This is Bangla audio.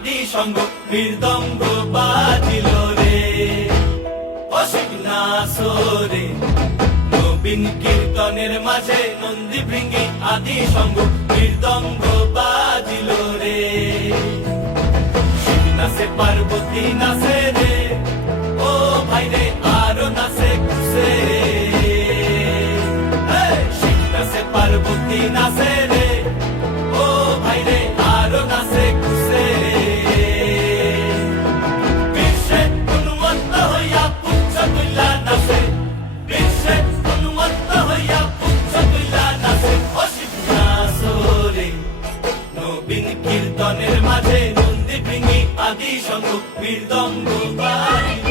আদি সঙ্গ মৃদঙ্গ বাজিল রে অসিক নাসরে নবীন কীর্তনের মাঝে নন্দী ভৃঙ্গি আদি সঙ্গ মৃদঙ্গ বাজিল রে শিব নাচে পার্বতী নাচে রে ও ভাই রে আরো নাচে খুশে শিব নাচে পার্বতী নাচে রে ও ভাই রে আরো নাচে খুশে বিশ্বে উন্মত্ত হইয়া পুচ্ছ তুইলা নাচে বিশ্বে উন্মত্ত হইয়া পুচ্ছ তুইলা নাচে ও শিব নাচরে নবীন কীর্তনের মাঝে নন্দী ভৃঙ্গি আদি সঙ্গ মৃদঙ্গ বাজিল